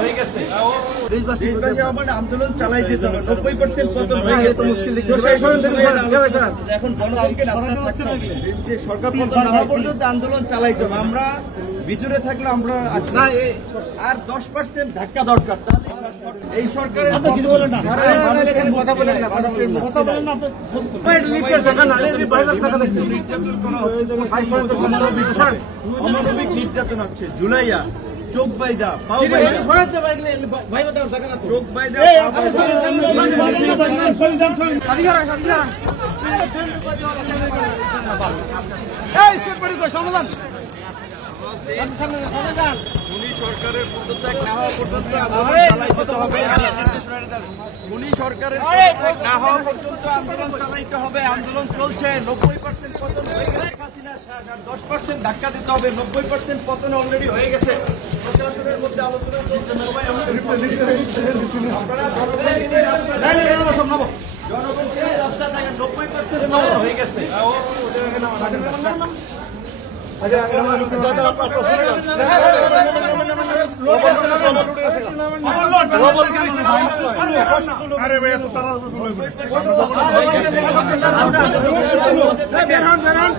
হয়ে গেছে। দেশবাসী আমার আন্দোলন চালাই যেতে হবে। 90% পতন হয়ে গেছে। এখন জনগণকে যে সরকার পতন না হওয়া পর্যন্ত আন্দোলন চালাইতে হবে। আমরা ভিতরে থাকলে আমরা আর 10% ধাক্কা দরকার। এই সরকারের কথা বলেন না, কথা বলেন না, কথা বলেন না। অমানবিক নির্যাতন হচ্ছে। জুলাইয়া চোখ বাইদা পাও বাইদা চোখ বাইদা সমাধান। উনি সরকারের পদত্যাগ না হওয়া পর্যন্ত আন্দোলন চালাইতে হবে। উনি সরকারের পদত্যাগ না হওয়া পর্যন্ত আন্দোলন চালাইতে হবে। আন্দোলন চলছে। 90% পতন হয়ে গেছে। 10% ধাক্কা দিতে হবে। 90% পতন অলরেডি হয়ে গেছে। প্রশাসনের মধ্যে আলোচনা চলছে। সবাই জনগণকে রাস্তা থাকেন। 90% হয়ে গেছে।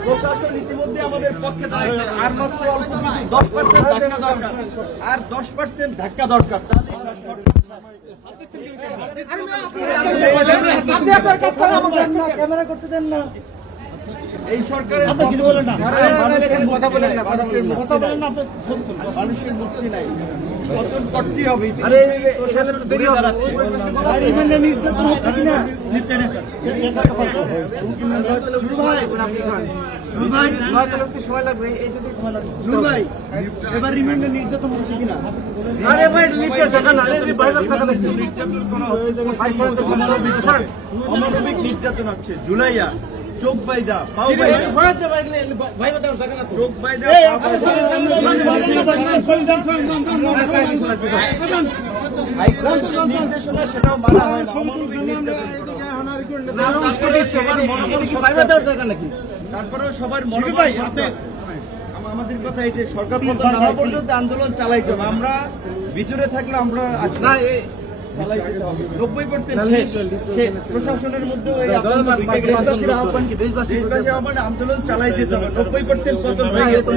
প্রশাসন ইতিমধ্যে আমাদের পক্ষে দাঁড়িয়েছে। আর মাত্র অল্প 10% ধাক্কা দরকার। আর 10% ধাক্কা দরকার। ক্যামেরা করতে দেন না। এই সরকারের কথা বলেন না, কথা বলেন না, কথা বলেন না। মানুষের মুক্তি নাই, পতন করতেই হবে। নির্যাতন হচ্ছে কিনা সময় লাগবে। এবার রিমান্ডে নির্যাতন হচ্ছে কিনা? অমানবিক নির্যাতন হচ্ছে। জুলাইয়া চোখ বাইদা পাও বাইদা চোখ বাইদা নির্দেশনা সেটাও মানা হয় না। তারপরেও সবার মনোভাব আমাদের কথা এই যে সরকার পতন না হওয়া পর্যন্ত আন্দোলন চালাইতে হবে। আমরা ভিতরে থাকলে আমরা প্রশাসনের মধ্যে আন্দোলন চালাই যেতে হবে। 90% পতন হয়ে গেছে।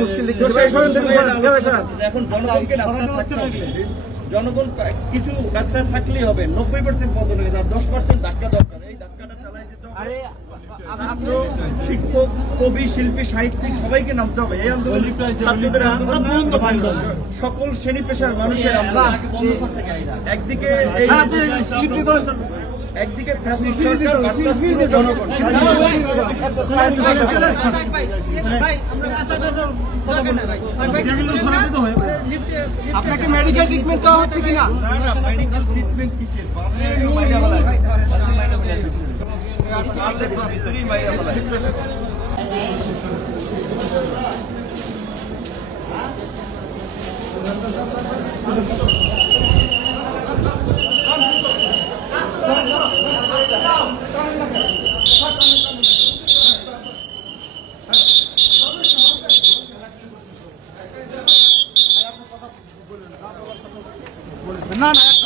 এখন জনগণকে জনগণ কিছু রাস্তায় থাকলেই হবে। 90% পতন হয়ে যাবে। 10% ধাক্কা দরকার। এই ধাক্কাটা চালাই যেতে হবে। শিক্ষক, কবি, শিল্পী, সাহিত্যিক সবাইকে নামতে হবে। এই আন্দোলন ছাত্রদের আন্দোলন, সকল শ্রেণী পেশার মানুষের আন্দোলন। একদিকে একদিকে ফ্যাসিস্ট সরকার ভার্সাস পুরো জনগণ। আপনাকে মেডিকেল ট্রিটমেন্ট দেওয়া হচ্ছে কিনা? না, মেডিকেল ট্রিটমেন্ট কিসের? না না